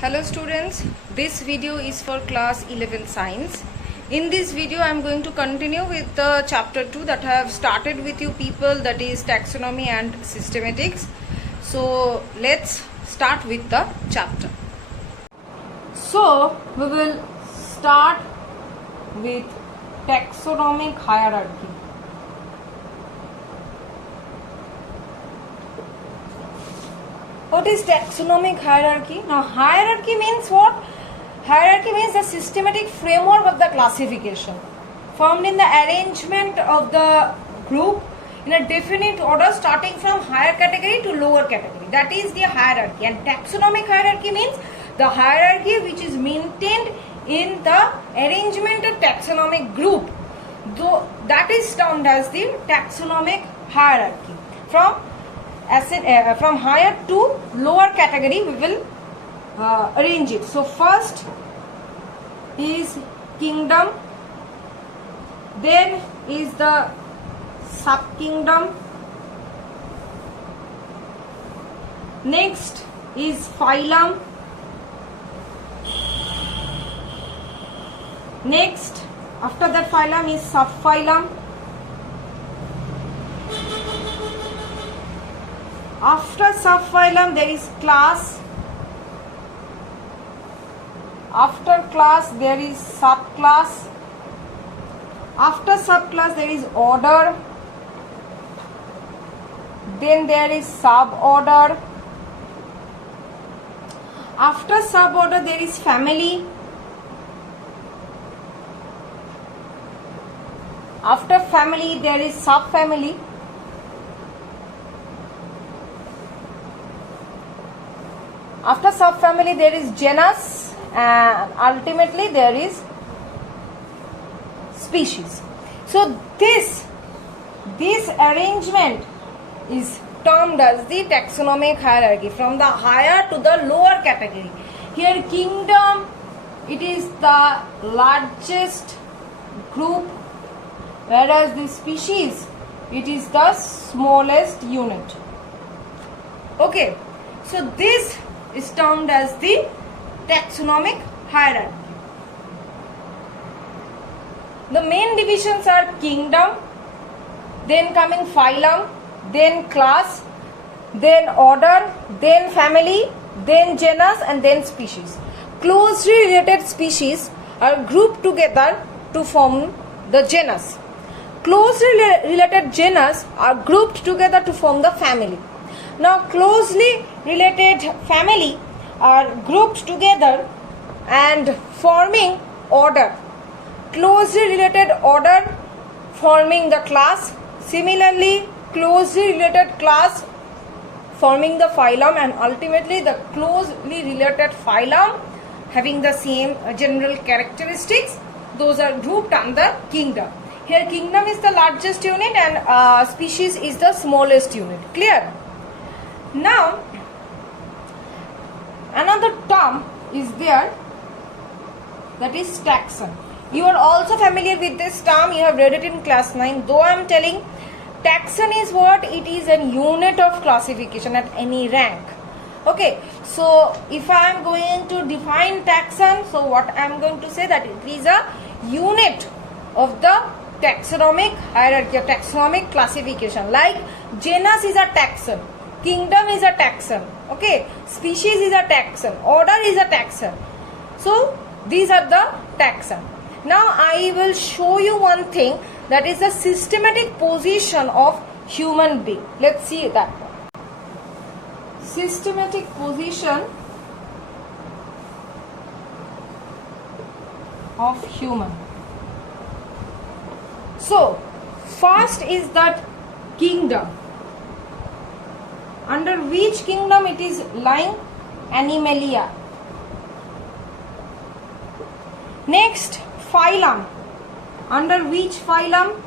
Hello students, this video is for class 11 science. In this video I am going to continue with the chapter 2 that I have started with you people, that is taxonomy and systematics. So let's start with the chapter. So we will start with taxonomic hierarchy. What is taxonomic hierarchy? Now hierarchy means what? Hierarchy means the systematic framework of the classification formed in the arrangement of the group in a definite order starting from higher category to lower category. That is the hierarchy. And taxonomic hierarchy means the hierarchy which is maintained in the arrangement of taxonomic group. Though that is termed as the taxonomic hierarchy. From higher to lower category we will arrange it. So first is kingdom, then is the subkingdom, next is phylum, next after that phylum is subphylum, after subphylum there is class, after class there is subclass, after subclass there is order, then there is suborder, after suborder there is family, after family there is subfamily, after subfamily there is genus, and ultimately there is species. So this arrangement is termed as the taxonomic hierarchy from the higher to the lower category. Here kingdom, it is the largest group, whereas the species, it is the smallest unit. Okay, so this is termed as the taxonomic hierarchy. The main divisions are kingdom, then coming phylum, then class, then order, then family, then genus, and then species. Closely related species are grouped together to form the genus. Closely related genus are grouped together to form the family. Now closely related family are grouped together and forming order. Closely related order forming the class. Similarly, closely related class forming the phylum, and ultimately the closely related phylum having the same general characteristics, those are grouped under kingdom. Here kingdom is the largest unit and species is the smallest unit. Clear? Now another term is there, that is taxon. You are also familiar with this term, you have read it in class 9. Though I am telling, taxon is what? It is a unit of classification at any rank. Okay, so if I am going to define taxon, so what I am going to say, that it is a unit of the taxonomic hierarchy, taxonomic classification. Like genus is a taxon, kingdom is a taxon, okay, species is a taxon, order is a taxon. So these are the taxon. Now I will show you one thing, that is the systematic position of human being. Let's see that one. Systematic position of human. So first is that kingdom. Under which kingdom it is lying? Animalia. Next, phylum. Under which phylum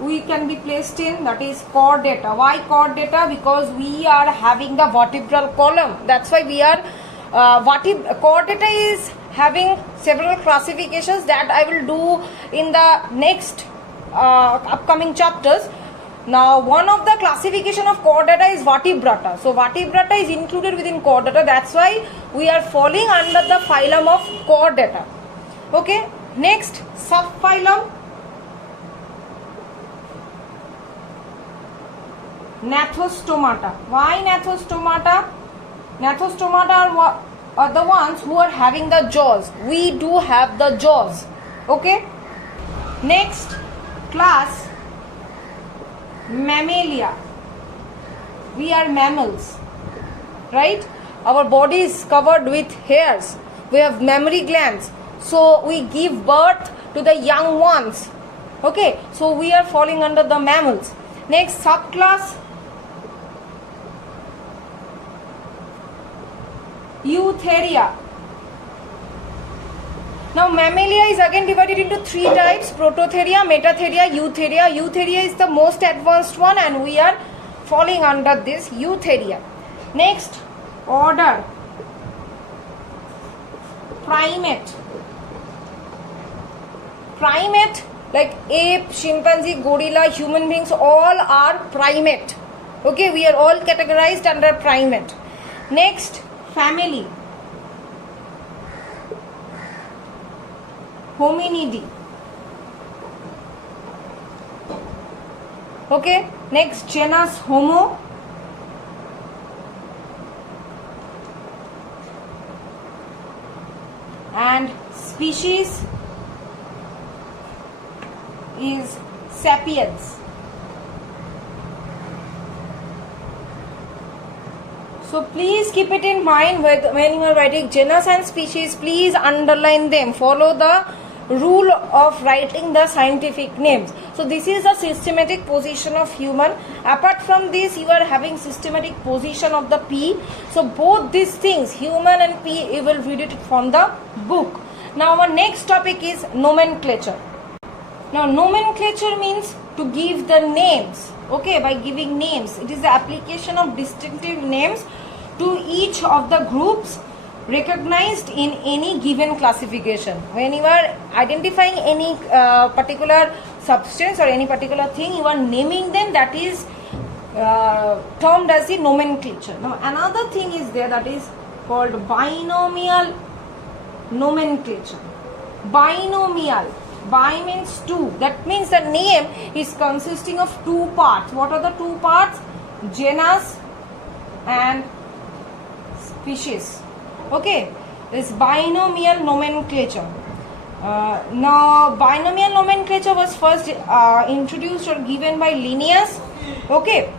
we can be placed in? That is chordata. Why chordata? Because we are having the vertebral column. That's why we are chordata is having several classifications that I will do in the next upcoming chapters. Now, one of the classification of chordata is vertebrata. So, vertebrata is included within chordata. That's why we are falling under the phylum of chordata. Okay. Next, subphylum Gnathostomata. Why Gnathostomata? Gnathostomata are the ones who are having the jaws. We do have the jaws. Okay. Next class, Mammalia. We are mammals, right? Our body is covered with hairs. We have mammary glands. So we give birth to the young ones. Okay. So we are falling under the mammals. Next subclass, Eutheria. Now Mammalia is again divided into three types: Prototheria, Metatheria, Eutheria. Eutheria is the most advanced one and we are falling under this Eutheria. Next order, Primate. Primate like ape, chimpanzee, gorilla, human beings, all are primate. Okay, we are all categorized under primate. Next family, Hominidae. Okay, next genus Homo. And species is Sapiens. So please keep it in mind when you are writing genus and species, please underline them. Follow the rule of writing the scientific names. So this is the systematic position of human. Apart from this, you are having systematic position of the P. So both these things, human and P, you will read it from the book. Now our next topic is nomenclature. Now nomenclature means to give the names. Okay, by giving names, it is the application of distinctive names to each of the groups recognized in any given classification. When you are identifying any particular substance or any particular thing, you are naming them, that is termed as the nomenclature. Now another thing is there that is called binomial nomenclature. Binomial. Bi means two. That means the name is consisting of two parts. What are the two parts? Genus and species. Okay, this binomial nomenclature. Now binomial nomenclature was first introduced or given by Linnaeus. Okay,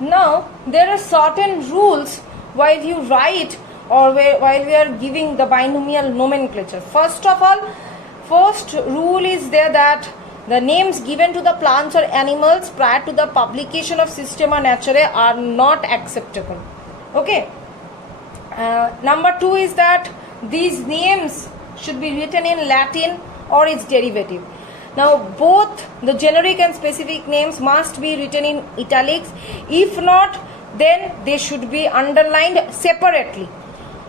now there are certain rules while you write or while we are giving the binomial nomenclature. First of all, first rule is there that the names given to the plants or animals prior to the publication of Systema Naturae are not acceptable. Okay. Number two is that these names should be written in Latin or its derivative. Now both the generic and specific names must be written in italics. If not, then they should be underlined separately.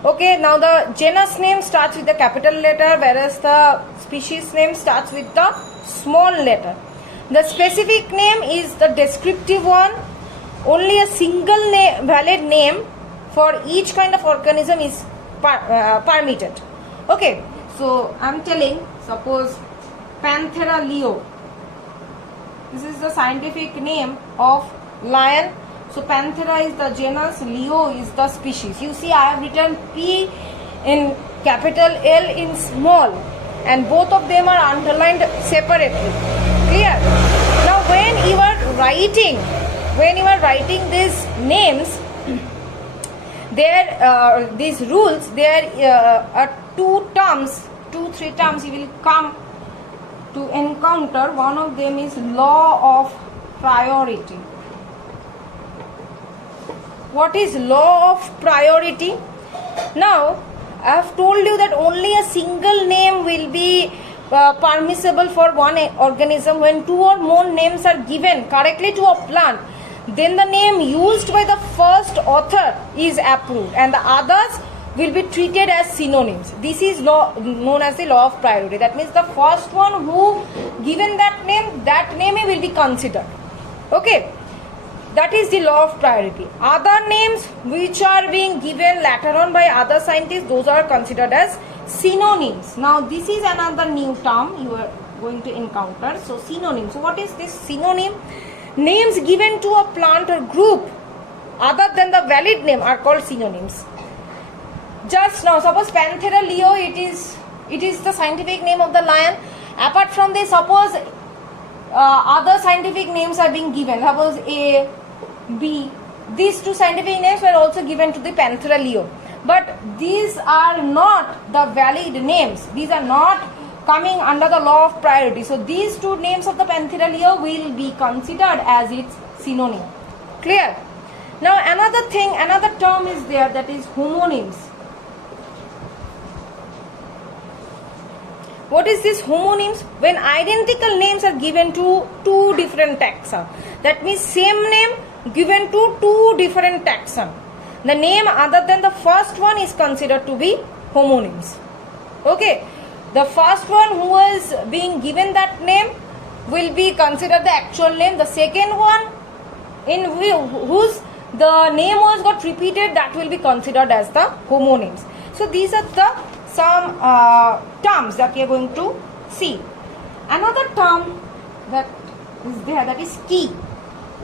Okay, now the genus name starts with the capital letter, whereas the species name starts with the small letter. The specific name is the descriptive one. Only a single valid name for each kind of organism is permitted. Okay, so I'm telling, suppose Panthera leo. This is the scientific name of lion. So Panthera is the genus, Leo is the species. You see, I have written P in capital, L in small, and both of them are underlined separately. Clear? Now when you are writing these names, there these rules, there are three terms you will come to encounter. One of them is law of priority. What is law of priority? Now I have told you that only a single name will be permissible for one organism. When two or more names are given correctly to a plant, then the name used by the first author is approved and the others will be treated as synonyms. This is law known as the law of priority. That means the first one who given that name will be considered. Okay, that is the law of priority. Other names which are being given later on by other scientists, those are considered as synonyms. Now this is another new term you are going to encounter. So synonyms. So what is this synonym? Names given to a plant or group other than the valid name are called synonyms. Just now, suppose Panthera leo, it is the scientific name of the lion. Apart from this, suppose other scientific names are being given. Suppose A, B. These two scientific names were also given to the Panthera leo. But these are not the valid names. These are not coming under the law of priority. So these two names of the Panthera leo will be considered as its synonym. Clear? Now another term is there, that is homonyms. What is this homonyms? When identical names are given to two different taxa. That means same name given to two different taxa. The name other than the first one is considered to be homonyms. Okay. The first one who was being given that name will be considered the actual name. The second one in whose the name was got repeated, that will be considered as the homonyms. So these are the some terms that we are going to see. Another term that is there, that is key.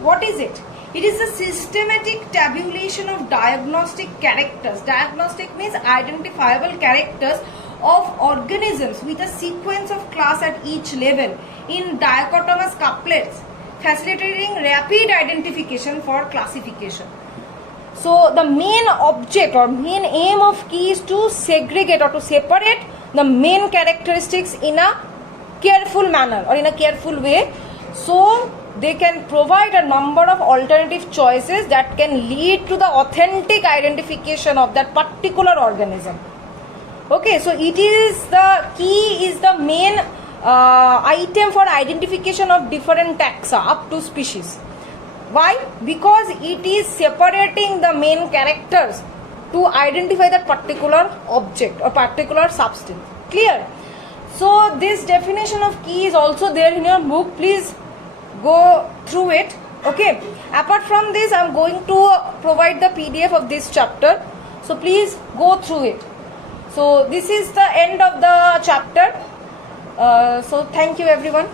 What is it? It is a systematic tabulation of diagnostic characters. Diagnostic means identifiable characters of organisms with a sequence of class at each level in dichotomous couplets, facilitating rapid identification for classification. So the main object or main aim of key is to segregate or to separate the main characteristics in a careful manner or in a careful way, so they can provide a number of alternative choices that can lead to the authentic identification of that particular organism. Okay, so it is the key is the main item for identification of different taxa up to species. Why? Because it is separating the main characters to identify that particular object or particular substance. Clear? So this definition of key is also there in your book. Please go through it. Okay. Apart from this, I am going to provide the PDF of this chapter. So please go through it. So this is the end of the chapter. So thank you everyone.